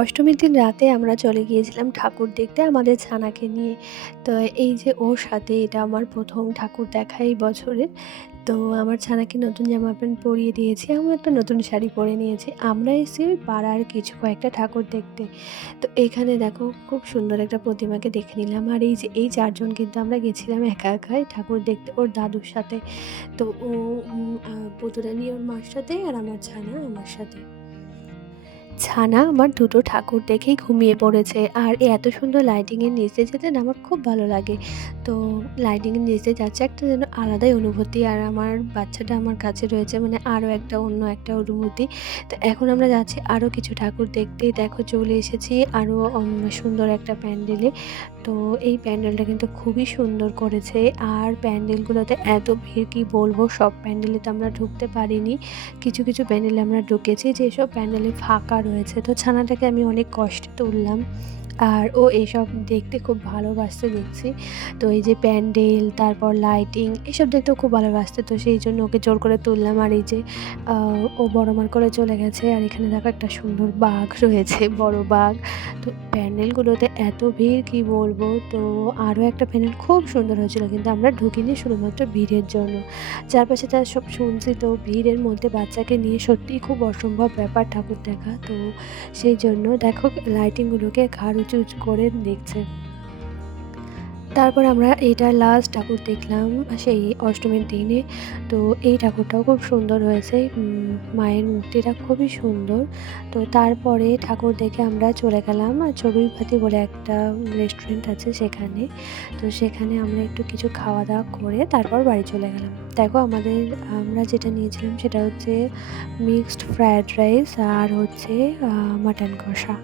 অষ্টমীর দিন রাতে আমরা চলে গিয়েছিলাম ঠাকুর দেখতে আমাদের ছানাকে নিয়ে। তো এই যে ওর সাথে এটা আমার ১ম ঠাকুর দেখা এই বছরের। তো আমার ছানাকে নতুন জামা প্যান্ট পরিয়ে দিয়েছি। আমিও একটা নতুন শাড়ি পরে নিয়েছি। আমরা এসেছি ওই পাড়ার কিছু কয়েকটা ঠাকুর দেখতে। তো এখানে দেখো খুব সুন্দর একটা প্রতিমাকে দেখে নিলাম। আর এই যে এই ৪ জন কিন্তু আমরা গেছিলাম একা একাই ঠাকুর দেখতে ওর দাদুর সাথে। তো ও পুতুরানি ওর মার সাথে আর আমার ছানা আমার সাথে। ছানা আমার দুটো ঠাকুর দেখেই ঘুমিয়ে পড়েছে। আর এত সুন্দর লাইটিংয়ের নিচে যেতে না আমার খুব ভালো লাগে। তো লাইটিংয়ের নিচে যাচ্ছে একটা যেন আলাদাই অনুভূতি। আর আমার বাচ্চাটা আমার কাছে রয়েছে মানে আরও একটা অন্য একটা অনুভূতি। তো এখন আমরা যাচ্ছি আরও কিছু ঠাকুর দেখতে। দেখো চলে এসেছি আরও সুন্দর একটা প্যান্ডেলে। তো এই প্যান্ডেলটা কিন্তু খুবই সুন্দর করেছে। আর প্যান্ডেলগুলোতে এত ভিড় কি বলবো, সব প্যান্ডেলে তো আমরা ঢুকতে পারিনি। কিছু কিছু প্যান্ডেলে আমরা ঢুকেছি, যেসব প্যান্ডেলে ফাঁকা রয়েছে। তো ছানাটাকে আমি অনেক কষ্টে তুললাম। আর ও এসব দেখতে খুব ভালোবাসতো দেখছি। তো এই যে প্যান্ডেল, তারপর লাইটিং এসব দেখতেও খুব ভালোবাসতো। তো সেই জন্য ওকে জোর করে তুললাম। আর এই যে ও বড় মার করে চলে গেছে। আর এখানে দেখো একটা সুন্দর বাঘ রয়েছে, বড় বাঘ। তো প্যান্ডেলগুলোতে এত ভিড় কি বলবো। তো আরও একটা প্যান্ডেল খুব সুন্দর হয়েছিল, কিন্তু আমরা ঢুকিনি শুধুমাত্র ভিড়ের জন্য। চারপাশে যা সব শুনছি, তো ভিড়ের মধ্যে বাচ্চাকে নিয়ে সত্যিই খুব অসম্ভব ব্যাপার ঠাকুর দেখা। তো সেই জন্য দেখো লাইটিংগুলোকে ঘাড় উঁচু উঁচু করে দেখছে। তারপর আমরা এইটা লাস্ট ঠাকুর দেখলাম সেই অষ্টমীর দিনে। তো এই ঠাকুরটাও খুব সুন্দর হয়েছে। মায়ের মূর্তিটা খুবই সুন্দর। তো তারপরে ঠাকুর দেখে আমরা চলে গেলাম চড়ুইভাতি বলে একটা রেস্টুরেন্ট আছে সেখানে। তো সেখানে আমরা একটু কিছু খাওয়া দাওয়া করে তারপর বাড়ি চলে গেলাম। দেখো আমরা যেটা নিয়েছিলাম সেটা হচ্ছে মিক্সড ফ্রায়েড রাইস আর হচ্ছে মাটন কষা।